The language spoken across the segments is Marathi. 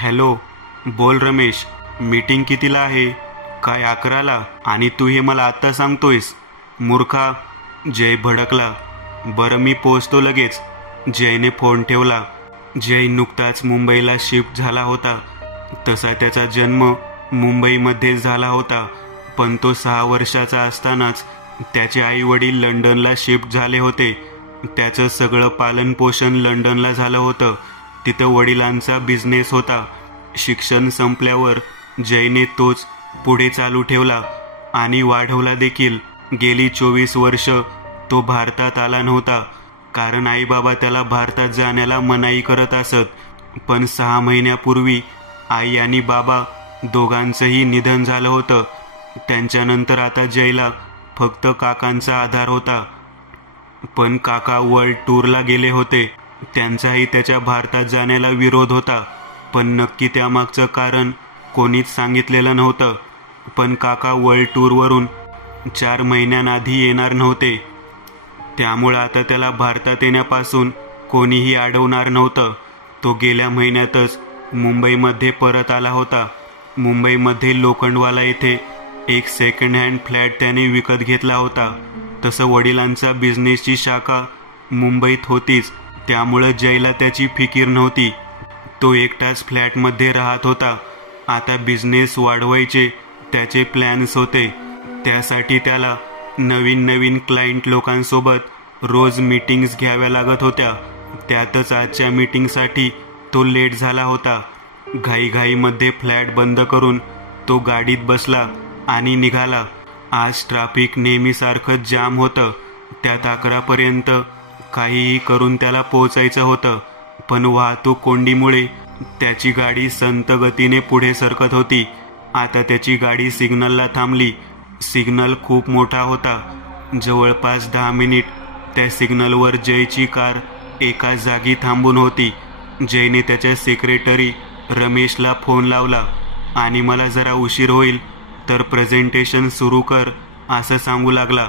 हॅलो, बोल रमेश. मीटिंग कितीला आहे? काय 11ला? आणि तू हे मला आत्ता सांगतोयस? मूर्खा. जय भडकला. बरं, मी पोचतो लगेच. जयने फोन ठेवला. जय नुकताच मुंबईला शिफ्ट झाला होता. तसा त्याचा जन्म मुंबईमध्ये झाला होता, पण तो 6 वर्षाचा असतानाच त्याचे आई वडील लंडनला शिफ्ट झाले होते. त्याचं सगळं पालनपोषण लंडनला झालं होतं. तिथं वडिलांचा बिझनेस होता. शिक्षण संपल्यावर जयने तोच पुढे चालू ठेवला आणि वाढवला देखील. गेली 24 वर्ष तो भारतात आला नव्हता, कारण आईबाबा त्याला भारतात जाण्याला मनाई करत असत. पण 6 महिन्यापूर्वी आई आणि बाबा दोघांचंही निधन झालं होतं. त्यांच्यानंतर आता जयला फक्त काकांचा आधार होता. पण काका वर्ल्ड टूरला गेले होते. त्यांचाही त्याच्या भारतात जाण्याला विरोध होता, पण नक्की त्यामागचं कारण कोणीच सांगितलेलं नव्हतं. पण काका वर्ल्ड टूरवरून 4 महिन्यांआधी येणार नव्हते, त्यामुळं आता त्याला भारतात येण्यापासून कोणीही अडवणार नव्हतं. तो गेल्या महिन्यातच मुंबईमध्ये परत आला होता. मुंबईमध्ये लोखंडवाला येथे एक सेकंड हँड फ्लॅट त्याने विकत घेतला होता. तसं वडिलांचा बिझनेसची शाखा मुंबईत होतीच, त्यामुळं जयला त्याची फिकीर नव्हती. तो एकटाच फ्लॅटमध्ये राहत होता. आता बिझनेस वाढवायचे त्याचे प्लॅन्स होते. त्यासाठी त्याला नवीन क्लायंट लोकांसोबत रोज मीटिंग्स घ्याव्या लागत होत्या. त्यातच आजच्या मीटिंगसाठी तो लेट झाला होता. घाईघाईमध्ये फ्लॅट बंद करून तो गाडीत बसला आणि निघाला. आज ट्रॅफिक नेहमीसारखंच जाम होतं. त्यात 11पर्यंत काहीही करून त्याला पोहोचायचं होतं, पण वाहतूक कोंडीमुळे त्याची गाडी संत गतीने पुढे सरकत होती. आता त्याची गाडी सिग्नलला थांबली. सिग्नल खूप मोठा होता. जवळपास 10 मिनिट त्या सिग्नलवर जयची कार एका जागी थांबून होती. जयने त्याच्या सेक्रेटरी रमेशला फोन लावला आणि मला जरा उशीर होईल तर प्रेझेंटेशन सुरू कर असं सांगू लागला.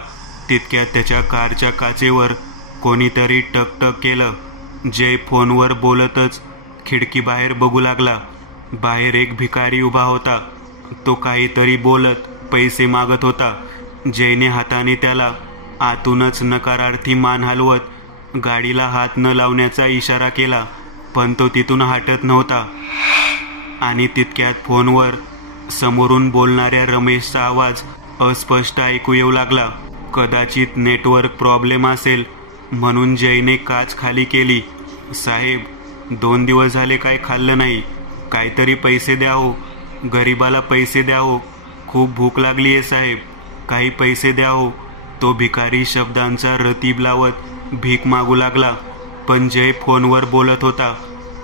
तितक्यात त्याच्या कारच्या काचेवर कोणीतरी टकटक केलं. जय फोनवर बोलतच खिडकीबाहेर बघू लागला. बाहेर एक भिकारी उभा होता. तो काहीतरी बोलत पैसे मागत होता. जयने हाताने त्याला आतूनच नकारार्थी मान हलवत गाडीला हात न लावण्याचा इशारा केला, पण तो तिथून हटत नव्हता. आणि तितक्यात फोनवर समोरून बोलणाऱ्या रमेशचा आवाज अस्पष्ट ऐकू येऊ लागला. कदाचित नेटवर्क प्रॉब्लेम असेल म्हणून जयने काच खाली केली. साहेब, 2 दिवस झाले काय खाल्लं नाही. काहीतरी पैसे द्या हो. गरीबाला पैसे द्या हो. खूप भूक लागली आहे साहेब. काही पैसे द्या हो. तो भिकारी शब्दांचा रतीब लावत भीक मागू लागला. पण जय फोनवर बोलत होता.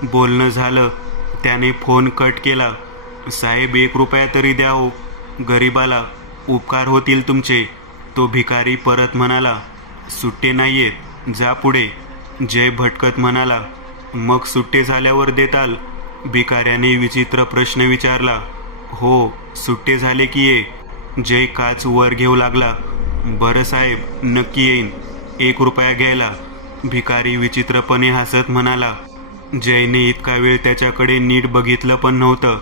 बोलणं झालं, त्याने फोन कट केला. साहेब, 1 रुपया तरी द्या हो. गरीबाला उपकार होतील तुमचे. तो भिकारी परत म्हणाला. सुट्टे नाहीयेत, जा पुढे. जय भटकत म्हणाला. मग सुट्टे झाल्यावर देताल? भिकाऱ्याने विचित्र प्रश्न विचारला. हो, सुट्टे झाले की ये. जय काच वर घेऊ लागला. बरं साहेब, नक्की येईन. 1 रुपया घ्यायला. भिकारी विचित्रपणे हसत म्हणाला. जयने इतका वेळ त्याच्याकडे नीट बघितलं पण नव्हतं,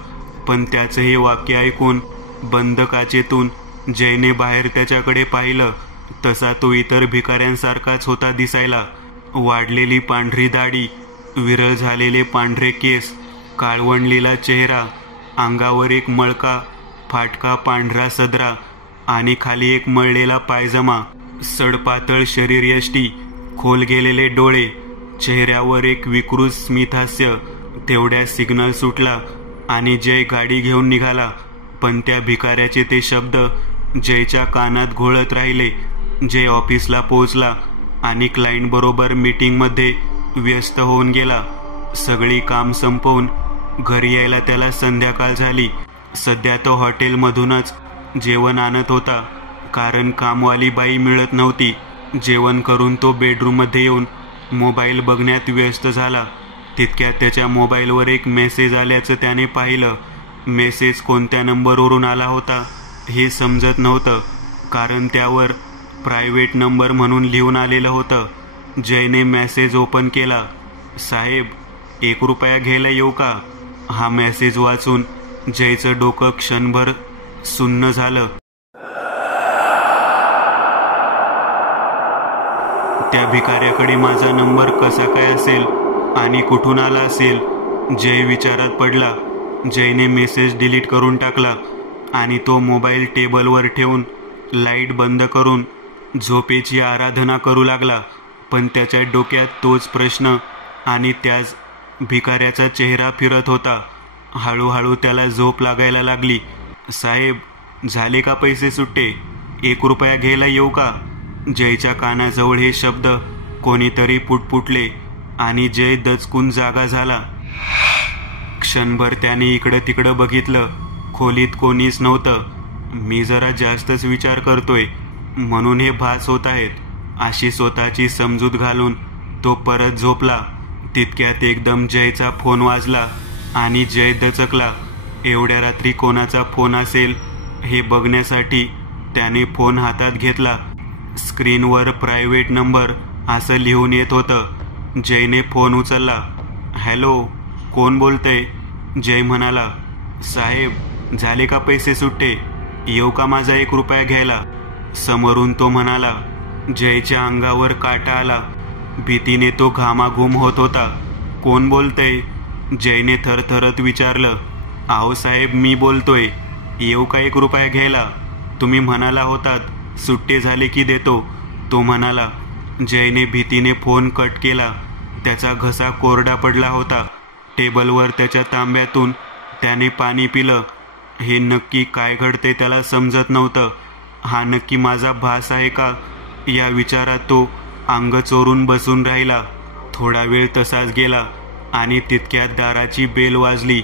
पण त्याचं हे वाक्य ऐकून बंद काचेतून जयने बाहेर त्याच्याकडे पाहिलं. तसा तो इतर भिकाऱ्यांसारखाच होता दिसायला. वाढलेली पांढरी दाढी, विरळ झालेले पांढरे केस, काळवंडलेला चेहरा, अंगावर एक मळका फाटका पांढरा सदरा आणि खाली एक मळलेला पायजमा, सडपातळ शरीरयष्टी, खोल गेलेले डोळे, चेहऱ्यावर एक विकृत स्मितहास्य. तेवढ्या सिग्नल सुटला आणि जय गाडी घेऊन निघाला. पण त्या भिकाऱ्याचे ते शब्द जयच्या कानात घोळत राहिले. जय ऑफिसला पोहोचला आणि क्लायंट बरोबर मीटिंगमध्ये व्यस्त होऊन गेला. सगळी काम संपवून घरी यायला त्याला संध्याकाळ झाली. सध्या तो हॉटेलमधूनच जेवण आणत होता, कारण कामवाली बाई मिळत नव्हती. जेवण करून तो बेडरूममध्ये येऊन मोबाईल बघण्यात व्यस्त झाला. तितक्यात त्याच्या मोबाईलवर एक मेसेज आल्याचं त्याने पाहिलं. मेसेज कोणत्या नंबरवरून आला होता हे समजत नव्हतं, कारण त्यावर प्रायव्हेट नंबर म्हणून लिहून आलेलं होतं. जयने मेसेज ओपन केला. साहेब, 1 रुपया घ्यायला येऊ का? हा मेसेज वाचून जयचं डोकं क्षणभर सुन्न झालं. त्या भिकाऱ्याकडे माझा नंबर कसा काय असेल आणि कुठून आला असेल? जय विचारात पडला. जयने मेसेज डिलीट करून टाकला आणि तो मोबाईल टेबलवर ठेवून लाईट बंद करून झोपेची आराधना करू लागला. पण त्याच्या डोक्यात तोच प्रश्न आणि त्याच भिकाऱ्याचा चेहरा फिरत होता. हळूहळू त्याला झोप लागायला लागली. साहेब, झाले का पैसे सुट्टे? 1 रुपया घ्यायला येऊ का? जयच्या कानाजवळ हे शब्द कोणीतरी पुटपुटले आणि जय दचकून जागा झाला. क्षणभर त्याने इकडं तिकडं बघितलं. खोलीत कोणीच नव्हतं. मी जरा जास्तच विचार करतोय म्हणून हे भास होत आहेत, अशी स्वतःची समजूत घालून तो परत झोपला. तितक्यात एकदम जयचा फोन वाजला आणि जय दचकला. एवढ्या रात्री कोणाचा फोन असेल हे बघण्यासाठी त्याने फोन हातात घेतला. स्क्रीनवर प्रायव्हेट नंबर असं लिहून येत होतं. जयने फोन उचलला. हॅलो, कोण बोलतंय? जय म्हणाला. साहेब, झाले का पैसे सुट्टे? येऊ का माझा 1 रुपया घ्यायला? समोरून तो म्हणाला. जयच्या अंगावर काटा आला. भीतीने तो घामाघूम होत होता. कोण बोलतंय? जयने थरथरत विचारलं. अहो साहेब, मी बोलतोय. येऊ का 1 रुपया घ्यायला? तुम्ही म्हणाला होतात सुट्टे झाले की देतो, तो म्हणाला. जयने भीतीने फोन कट केला. त्याचा घसा कोरडा पडला होता. टेबलवर त्याच्या तांब्यातून त्याने पाणी पिलं. हे नक्की काय घडते त्याला समजत नव्हतं. हा नक्की माझा भास आहे का, या विचारात तो अंग चोरून बसून राहिला. थोडा वेळ तसाच गेला आणि तितक्यात दाराची बेल वाजली.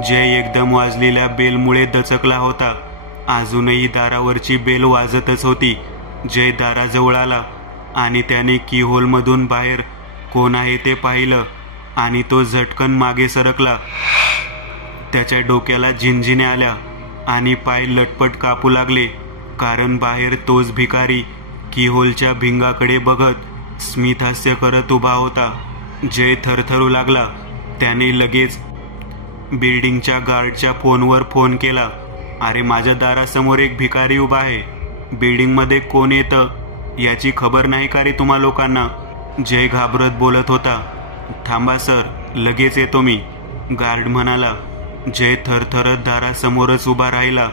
जय एकदम वाजलेल्या बेलमुळे दचकला होता. अजूनही दारावरची बेल वाजतच होती. जय दाराजवळ आला आणि त्याने कीहोलमधून बाहेर कोण आहे ते पाहिलं आणि तो झटकन मागे सरकला. त्याच्या डोक्याला झिंझिण्या आल्या आणि पाय लटपट कापू लागले, कारण बाहेर तोच भिकारी कीहोलच्या भिंगाकडे बघत स्मितहास्य करत उभा होता. जय थरथरू लागला. त्याने लगेच बिल्डिंगच्या गार्डच्या फोनवर फोन केला. अरे, माझ्या दारासमोर एक भिकारी उभा आहे. बिल्डिंगमध्ये कोण येतं याची खबर नाही का रे तुम्हा लोकांना? जय घाबरत बोलत होता. थांबा सर, लगेच येतो मी, गार्ड म्हणाला. जय थरथरत दारासमोरच उभा राहिला.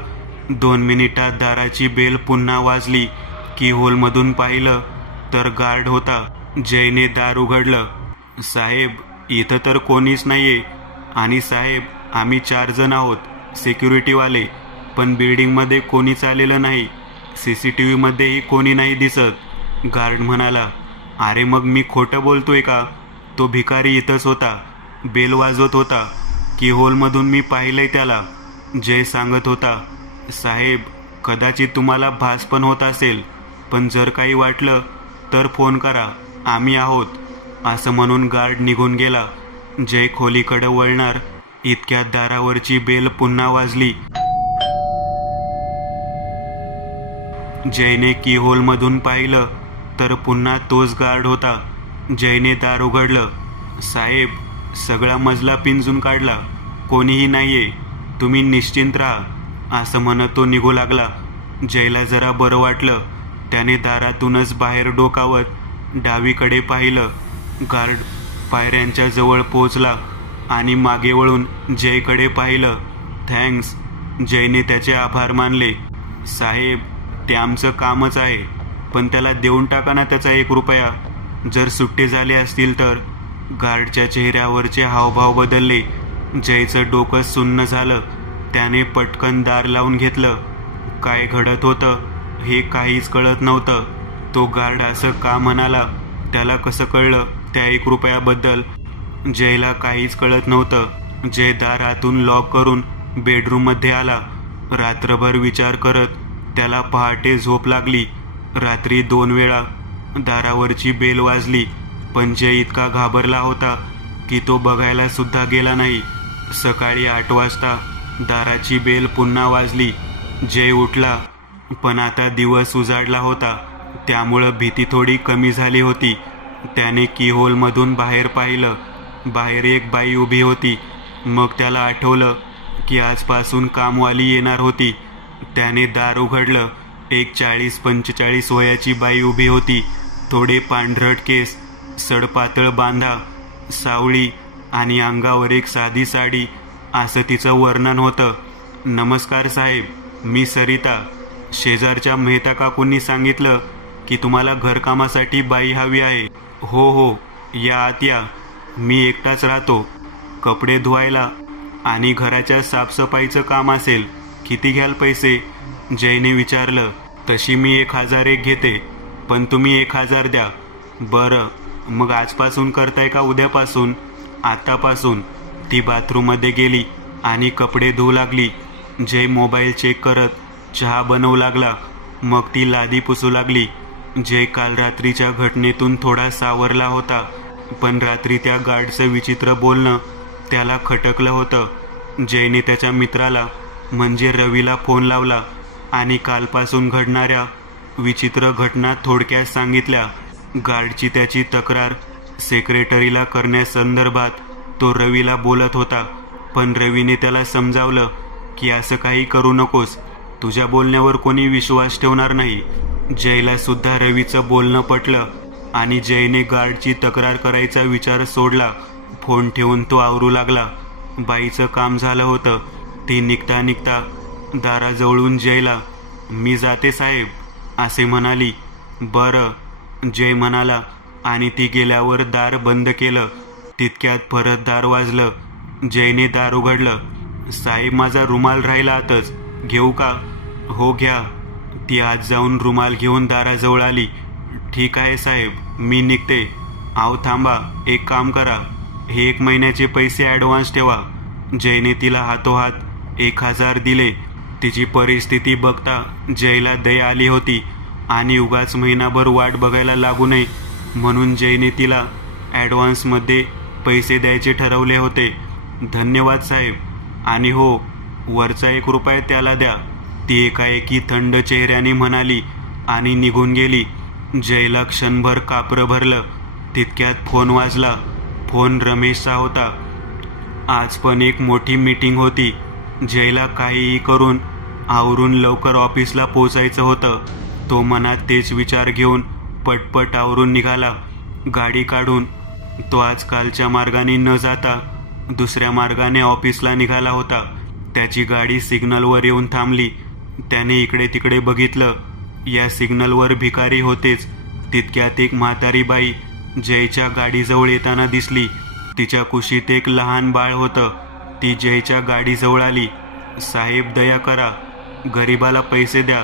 2 मिनिटात दाराची बेल पुन्हा वाजली. कीहोलमधून पाहिलं तर गार्ड होता. जयने दार उघडलं. साहेब, इथं तर कोणीच नाहीये. आणि साहेब, आम्ही 4 जण आहोत सिक्युरिटीवाले, पण बिल्डिंगमध्ये कोणीच आलेलं नाही. CCTVमध्येही कोणी नाही दिसत, गार्ड म्हणाला. अरे मग मी खोटं बोलतोय का? तो भिकारी इथंच होता, बेल वाजवत होता. कीहोलमधून मी पाहिलंय त्याला, जय सांगत होता. साहेब, कदाचित तुम्हाला भास पण होत असेल, पण जर काही वाटलं तर फोन करा, आम्ही आहोत, असं म्हणून गार्ड निघून गेला. जय खोलीकडे वळणार इतक्यात दारावरची बेल पुन्हा वाजली. जयने कीहोलमधून पाहिलं तर पुन्हा तोच गार्ड होता. जयने दार उघडलं. साहेब, सगळा मजला पिंजून काढला, कोणीही नाहीये, तुम्ही निश्चिंत राहा, असं म्हणत तो निघू लागला. जयला जरा बरं वाटलं. त्याने दारातूनच बाहेर डोकावत डावीकडे पाहिलं. गार्ड पायऱ्यांच्या जवळ पोहोचला आणि मागे वळून जयकडे पाहिलं. थँक्स, जयने त्याचे आभार मानले. साहेब, ते आमचं कामच आहे, पण त्याला देऊन टाका ना त्याचा 1 रुपया, जर सुट्टे झाले असतील तर. गार्डच्या चेहऱ्यावरचे हावभाव बदलले. जयचं डोकं सुन्न झालं. त्याने पटकन दार लावून घेतलं. काय घडत होतं हे काहीच कळत नव्हतं. तो गार्ड असं का म्हणाला, त्याला कसं कळलं त्या 1 रुपयाबद्दल? जयला काहीच कळत नव्हतं. जय दार आतून लॉक करून बेडरूममध्ये आला. रात्रभर विचार करत त्याला पहाटे झोप लागली. रात्री 2 वेळा दारावरची बेल वाजली, पण जय इतका घाबरला होता की तो बघायला सुद्धा गेला नाही. सकाळी 8 वाजता दाराची बेल पुन्हा वाजली. जय उठला, पण आता दिवस उजाडला होता, त्यामुळं भीती थोडी कमी झाली होती. त्याने कीहोलमधून बाहेर पाहिलं बाहेर एक बाई उभी होती. मग त्याला आठवलं की आजपासून कामवाली येणार होती. त्याने दार उघडलं. एक 40-45 वयाची बाई उभी होती. थोडे पांढरट केस, सडपातळ बांधा, सावळी आणि अंगावर एक साधी साडी असं तिचं वर्णन होतं. नमस्कार साहेब, मी सरिता. शेजारच्या मेहता काकूंनी सांगितलं की तुम्हाला घरकामासाठी बाई हवी आहे. हो हो, या आत या. मी एकटाच राहतो. कपडे धुवायला आणि घराच्या साफसफाईचं काम असेल. किती घ्याल पैसे? जयने विचारलं. तशी मी 1001 घेते, पण तुम्ही 1000 द्या. बरं, मग आजपासून करताय का उद्यापासून? आतापासून. ती बाथरूममध्ये गेली आणि कपडे धुवू लागली. जय मोबाईल चेक करत चहा बनवू लागला. मग ती लादी पुसू लागली. जय काल रात्रीच्या घटनेतून थोडा सावरला होता, पण रात्री त्या गार्डचं विचित्र बोलणं त्याला खटकलं होतं. जयने त्याच्या मित्राला म्हणजे रवीला फोन लावला आणि कालपासून घडणाऱ्या विचित्र घटना थोडक्यात सांगितल्या. गार्डची त्याची तक्रार सेक्रेटरीला करण्यासंदर्भात तो रवीला बोलत होता, पण रवीने त्याला समजावलं की असं काही करू नकोस. तुझ्या बोलण्यावर कोणी विश्वास ठेवणार नाही. जयला सुद्धा रवीचं बोलणं पटलं आणि जयने गार्डची तक्रार करायचा विचार सोडला. फोन ठेवून तो आवरू लागला. बाईचं काम झालं होतं. ती निघता निघता दाराजवळून जयला, मी जाते साहेब, असे म्हणाली. बरं, जय म्हणाला आणि ती गेल्यावर दार बंद केलं. तितक्यात परत दार वाजलं. जयने दार उघडलं. साहेब, माझा रुमाल राहिला आतच, घेऊ का? हो घ्या. ती आत जाऊन रुमाल घेऊन दाराजवळ आली. ठीक आहे साहेब, मी निघते. आव थांबा, एक काम करा, हे 1 महिन्याचे पैसे ॲडव्हान्स ठेवा. जयने तिला हातोहात 1000 दिले. तिची परिस्थिती बघता जयला दया आली होती आणि उगाच महिनाभर वाट बघायला लागू नये म्हणून जयने तिला ॲडव्हान्समध्ये पैसे द्यायचे ठरवले होते. धन्यवाद साहेब. आणि हो, वरचा 1 रुपया त्याला द्या, ती एकाएकी थंड चेहऱ्याने म्हणाली आणि निघून गेली. जयला क्षणभर कापरं भरलं. तितक्यात फोन वाजला. फोन रमेशचा होता. आज पण एक मोठी मीटिंग होती. जयला काहीही करून आवरून लवकर ऑफिसला पोचायचं होतं. तो मनात तेच विचार घेऊन पटपट आवरून निघाला. गाडी काढून तो आजकालच्या मार्गाने न जाता दुसऱ्या मार्गाने ऑफिसला निघाला होता. त्याची गाडी सिग्नलवर येऊन थांबली. त्याने इकडे तिकडे बघितलं. या सिग्नलवर भिकारी होतेच. तितक्यात एक म्हातारी बाई जयच्या गाडीजवळ येताना दिसली. तिच्या कुशीत एक लहान बाळ होतं. ती जयच्या गाडीजवळ आली. साहेब, दया करा, गरिबाला पैसे द्या,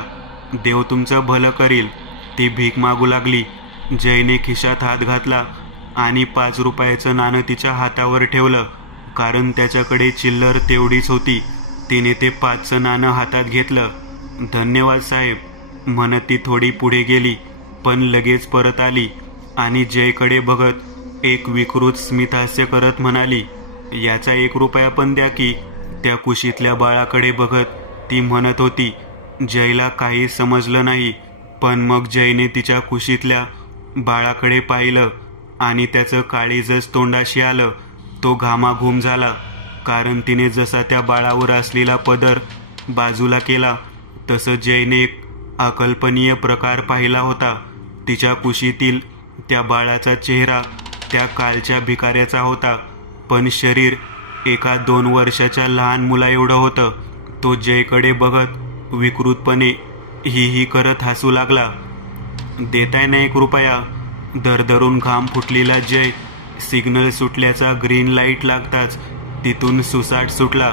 देव तुमचं भलं करील, ती भीक मागू लागली. जयने खिशात हात घातला आणि 5 रुपयाचं नाणं तिच्या हातावर ठेवलं, कारण त्याच्याकडे चिल्लर तेवढीच होती. तिने ते 5चं नाणं हातात घेतलं. धन्यवाद साहेब, म्हणत ती थोडी पुढे गेली, पण लगेच परत आली आणि जयकडे बघत एक विकृत स्मितहास्य करत म्हणाली, याचा 1 रुपया पण द्या की. त्या कुशीतल्या बाळाकडे बघत ती म्हणत होती. जयला काही समजलं नाही, पण मग जयने तिच्या कुशीतल्या बाळाकडे पाहिलं आणि त्याचं काळीजच तोंडाशी आलं. तो घामाघूम झाला, कारण तिने जसा त्या बाळावर असलेला पदर बाजूला केला तसं जयने एक अकल्पनीय प्रकार पाहिला होता. तिच्या कुशीतील त्या बाळाचा चेहरा त्या कालच्या भिकाऱ्याचा होता, पण शरीर एका 2 वर्षाच्या लहान मुला एवढं होतं. तो जयकडे बघत विकृतपणे ही करत हसू लागला. देताय ना 1 रुपया? दरदरून घाम फुटलेला जय सिग्नल सुटल्याचा ग्रीन लाईट लागताच तिथून सुसाट सुटला.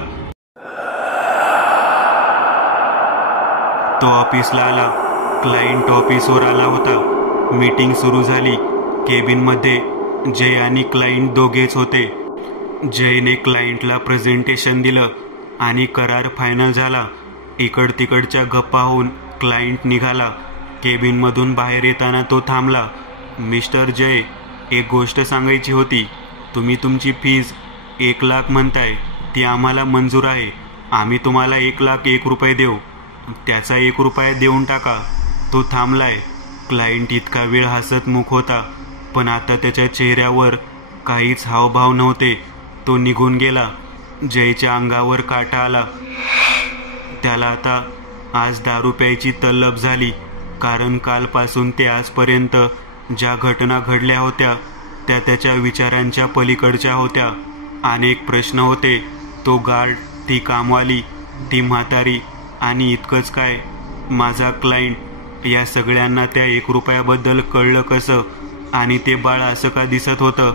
तो ऑफिसला आला. क्लायंट ऑफिसवर आला होता. मीटिंग सुरू झाली. केबिनमध्ये जय आणि क्लायंट दोघेच होते. जयने क्लायंटला प्रेझेंटेशन दिलं आणि करार फायनल झाला. इकड तिकडच्या गप्पा होऊन क्लायंट निघाला. केबिनमधून बाहेर येताना तो थांबला. मिस्टर जय, एक गोष्ट सांगायची होती. तुम्ही तुमची फीज 1 लाख म्हणताय, ती आम्हाला मंजूर आहे. आम्ही तुम्हाला 1,01,000 रुपये देऊ. त्याचा 1 रुपया देऊन टाका. तो थांबलाय. क्लायंट इतका वेळ हसत मुख होता, पण आता त्याच्या चेहऱ्यावर काहीच हावभाव नव्हते. तो निघून गेला. जयच्या अंगावर काटा आला. त्याला आता आज दारू प्यायची तलब झाली, कारण कालपासून ते आजपर्यंत ज्या घटना घडल्या होत्या त्या त्याच्या विचारांच्या पलीकडच्या होत्या. अनेक प्रश्न होते. तो गार्ड, ती कामवाली, ती म्हातारी आणि इतकंच काय, माझा क्लायंट, या सगळ्यांना त्या 1 रुपयाबद्दल कळलं कसं? आणि ते बाळ असं का दिसत होतं?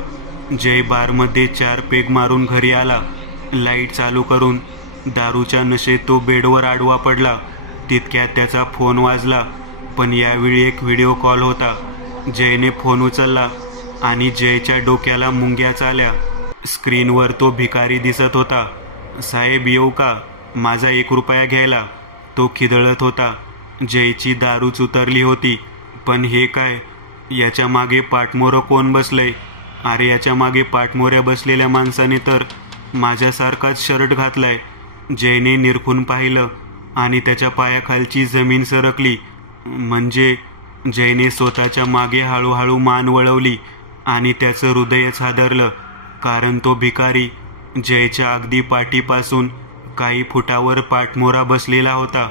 जय बारमध्ये 4 पेग मारून घरी आला. लाईट चालू करून दारूच्या नशेत तो बेडवर आडवा पडला. तितक्यात त्याचा फोन वाजला. पण यावेळी एक व्हिडिओ कॉल होता. जयने फोन उचलला आणि जयच्या डोक्याला मुंग्या आल्या. स्क्रीनवर तो भिकारी दिसत होता. साहेब येऊ का? माझा 1 रुपया घ्यायला. तो खिदळत होता. जयची दारूच उतरली होती. पण हे काय? याच्या मागे पाठमोरं कोण बसलंय? अरे याच्या मागे पाठमोऱ्या बसलेल्या माणसाने तर माझ्यासारखाच शर्ट घातलाय. जयने निरखून पाहिलं आणि त्याच्या पायाखालची जमीन सरकली. म्हणजे जयने स्वतःच्या मागे हळूहळू मान वळवली आणि त्याचं हृदयच हादरलं, कारण तो भिकारी जयच्या अगदी पाठीपासून काही फुटावर पाठमोरा बसलेला होता.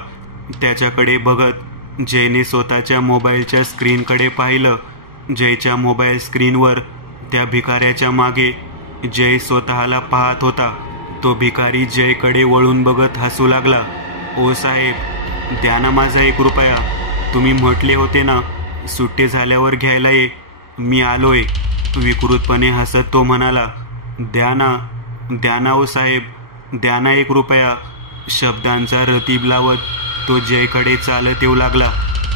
त्याच्याकडे बघत जयने स्वतःच्या मोबाईलच्या स्क्रीनकडे पाहिलं. जयच्या मोबाईल स्क्रीनवर त्या भिकाऱ्याच्या मागे जय स्वतःला पाहत होता. तो भिकारी जयकडे वळून बघत हसू लागला. ओ साहेब, द्या ना माझा 1 रुपया. तुम्ही म्हटले होते ना सुट्टे झाल्यावर घ्यायला ये. मी आलोय. विकृतपणे हसत तो म्हणाला. द्या ना ओ साहेब, द्या ना 1 रुपया. शब्दांचा रतीब लावत तो जयकडे चालत येऊ लागला.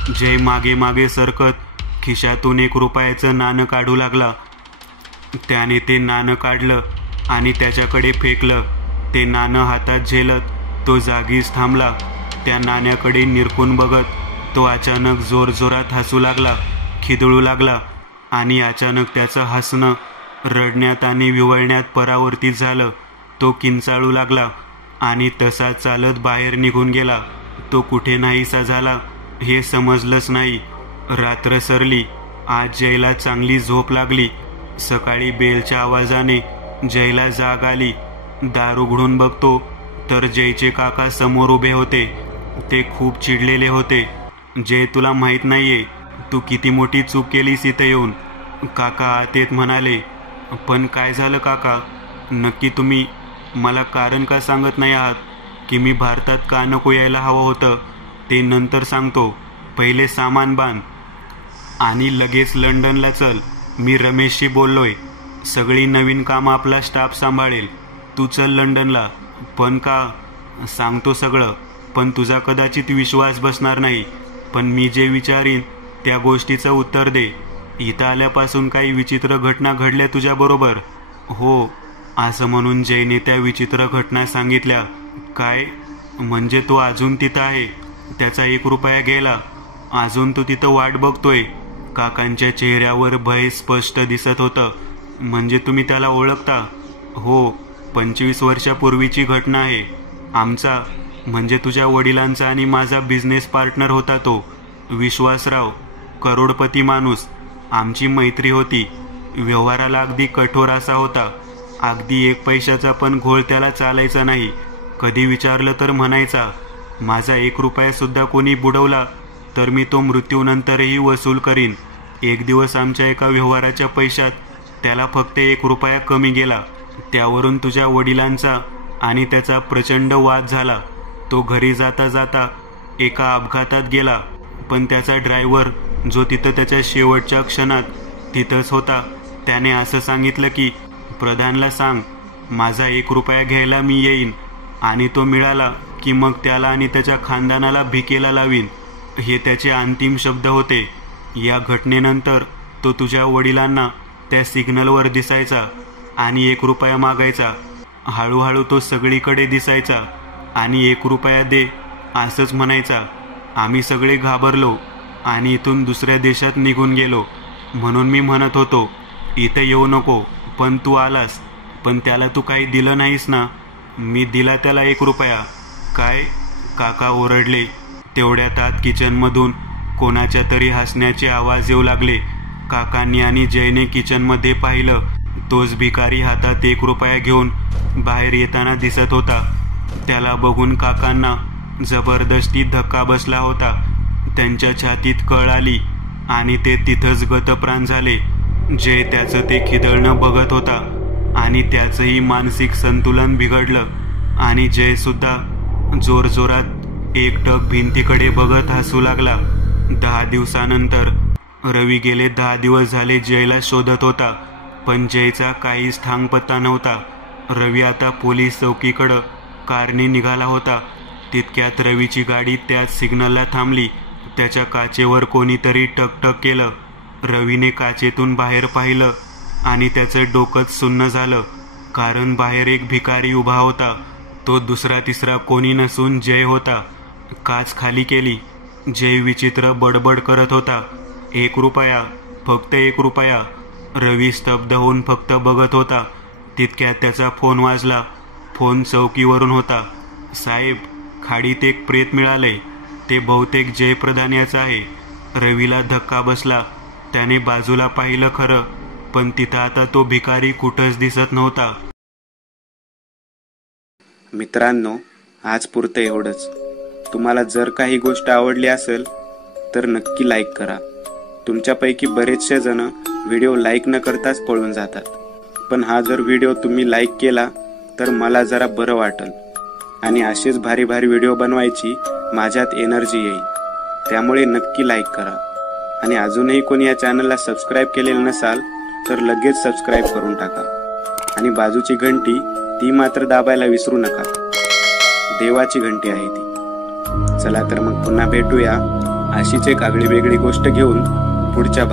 जय मागे मागे सरकत खिशातून 1 रुपयाचं नाणं काढू लागला. त्याने ते नाणं काढलं आणि त्याच्याकडे फेकलं. ते नाणं हातात झेलत तो जागीच थांबला. त्या नाण्याकडे निरखून बघत तो अचानक जोरजोरात हसू लागला, खिदळू लागला आणि अचानक त्याचं हसणं रडण्यात आणि विव्हळण्यात परावर्तित झालं. तो किंचाळू लागला आणि तसा चालत बाहेर निघून गेला. तो कुठे नाहीसा झाला हे समजलंच नाही. रात्र सरली. आज जयला चांगली झोप लागली. सकाळी बेलच्या आवाजाने जयला जाग आली. दार उघडून बघतो तर जयचे काका समोर उभे होते. ते खूप चिडलेले होते. जय, तुला माहीत नाहीये तू किती मोठी चूक केलीस इथे येऊन, काका आत येत म्हणाले. पण काय झालं काका? नक्की तुम्ही मला कारण का सांगत नाही आहात की मी भारतात का नको यायला हवं होतं? ते नंतर सांगतो. पहिले सामान बांध आणि लगेच लंडनला चल. मी रमेशशी बोललोय. सगळी नवीन कामं आपला स्टाफ सांभाळेल. तू चल लंडनला. पण का? सांगतो सगळं, पण तुझा कदाचित विश्वास बसणार नाही. पण मी जे विचारीन त्या गोष्टीचं उत्तर दे. इथं आल्यापासून काही विचित्र घटना घडल्या तुझ्याबरोबर? हो, असं म्हणून जयने त्या विचित्र घटना सांगितल्या. काय म्हणजे? तो अजून तिथं आहे. त्याचा 1 रुपया गेला. अजून तो तिथं वाट बघतोय. काकांच्या चेहऱ्यावर भय स्पष्ट दिसत होतं. म्हणजे तुम्ही त्याला ओळखता? हो, 25 वर्षापूर्वीची घटना आहे. आमचा म्हणजे तुझ्या वडिलांचा आणि माझा बिझनेस पार्टनर होता तो विश्वासराव, करोडपती माणूस. आमची मैत्री होती. व्यवहाराला अगदी कठोर असा होता. अगदी 1 पैशाचा पण घोळ त्याला चालायचा नाही. कधी विचारलं तर म्हणायचा, माझा 1 रुपयासुद्धा कोणी बुडवला तर मी तो मृत्यूनंतरही वसूल करीन. एक दिवस आमच्या एका व्यवहाराच्या पैशात त्याला फक्त 1 रुपया कमी गेला. त्यावरून तुझ्या वडिलांचा आणि त्याचा प्रचंड वाद झाला. तो घरी जाता जाता एका अपघातात गेला. पण त्याचा ड्रायव्हर, जो तिथं त्याच्या शेवटच्या क्षणात तिथंच होता, त्याने असं सांगितलं की प्रधानला सांग माझा 1 रुपया घ्यायला मी येईन आणि तो मिळाला की मग त्याला आणि त्याच्या खानदानाला भिकेला लावीन. हे त्याचे अंतिम शब्द होते. या घटनेनंतर तो तुझ्या वडिलांना त्या सिग्नलवर दिसायचा आणि 1 रुपया मागायचा. हळूहळू तो सगळीकडे दिसायचा आणि 1 रुपया दे असंच म्हणायचा. आम्ही सगळे घाबरलो आणि इथून दुसऱ्या देशात निघून गेलो. म्हणून मी म्हणत होतो इथे येऊ नको, पण तू आलास. पण त्याला तू काही दिलं नाहीस ना? मी दिला त्याला 1 रुपया. काय? काका ओरडले. तेवढ्यात आत किचनमधून कोणाच्या तरी हसण्याचे आवाज येऊ लागले. काकांनी आणि जयने किचनमध्ये पाहिलं तोच भिकारी हातात 1 रुपया घेऊन बाहेर येताना दिसत होता. त्याला बघून काकांना जबरदस्ती धक्का बसला होता. त्यांच्या छातीत कळ आली आणि ते तिथंच गतप्राण झाले. जय त्याचं ते खिदळणं बघत होता आणि त्याचंही मानसिक संतुलन बिघडलं आणि जय सुद्धा जोरजोरात एकटक भिंतीकडे बघत हसू लागला. 10 दिवसानंतर रवी गेले 10 दिवस झाले जयला शोधत होता, पण जयचा काहीच ठांगपत्ता नव्हता. रवी आता पोलीस चौकीकडं कारने निघाला होता. तितक्यात रवीची गाडी त्याच सिग्नलला थांबली. त्याच्या काचेवर कोणीतरी टकटक केलं. रवीने काचेतून बाहेर पाहिलं आणि त्याचं डोकंच सुन्न झालं, कारण बाहेर एक भिकारी उभा होता. तो दुसरा तिसरा कोणी नसून जय होता. काच खाली केली. जय विचित्र बडबड करत होता. 1 रुपया, फक्त 1 रुपया. रवी स्तब्ध होऊन फक्त बघत होता. तितक्यात त्याचा फोन वाजला. फोन चौकीवरून होता. साहेब, खाडीत एक प्रेत मिळालंय. ते बहुतेक जयप्रधान याचं आहे. रवीला धक्का बसला. त्याने बाजूला पाहिलं खरं, पण तिथं आता तो भिकारी कुठंच दिसत नव्हता. मित्रांनो, आज पुरतं एवढंच. तुम्हाला जर काही गोष्ट आवडली असेल तर नक्की लाईक करा. तुमच्यापैकी बरेचसे जण व्हिडिओ लाईक न करताच पळून जातात, पण हा जर व्हिडिओ तुम्ही लाईक केला तर मला जरा बरं वाटेल आणि असेच भारी भारी व्हिडिओ बनवायची माझ्यात एनर्जी येईल. त्यामुळे नक्की लाईक करा आणि अजूनही कोणी या चॅनलला सबस्क्राईब केलेलं नसाल तर लगेच सबस्क्राईब करून टाका आणि बाजूची घंटी ती मात्र दाबायला विसरू नका. देवाची घंटी आहे ती. चला तर मग पुन्हा भेटूया अशीच एक आगळी वेगळी गोष्ट घेऊन पुढच्या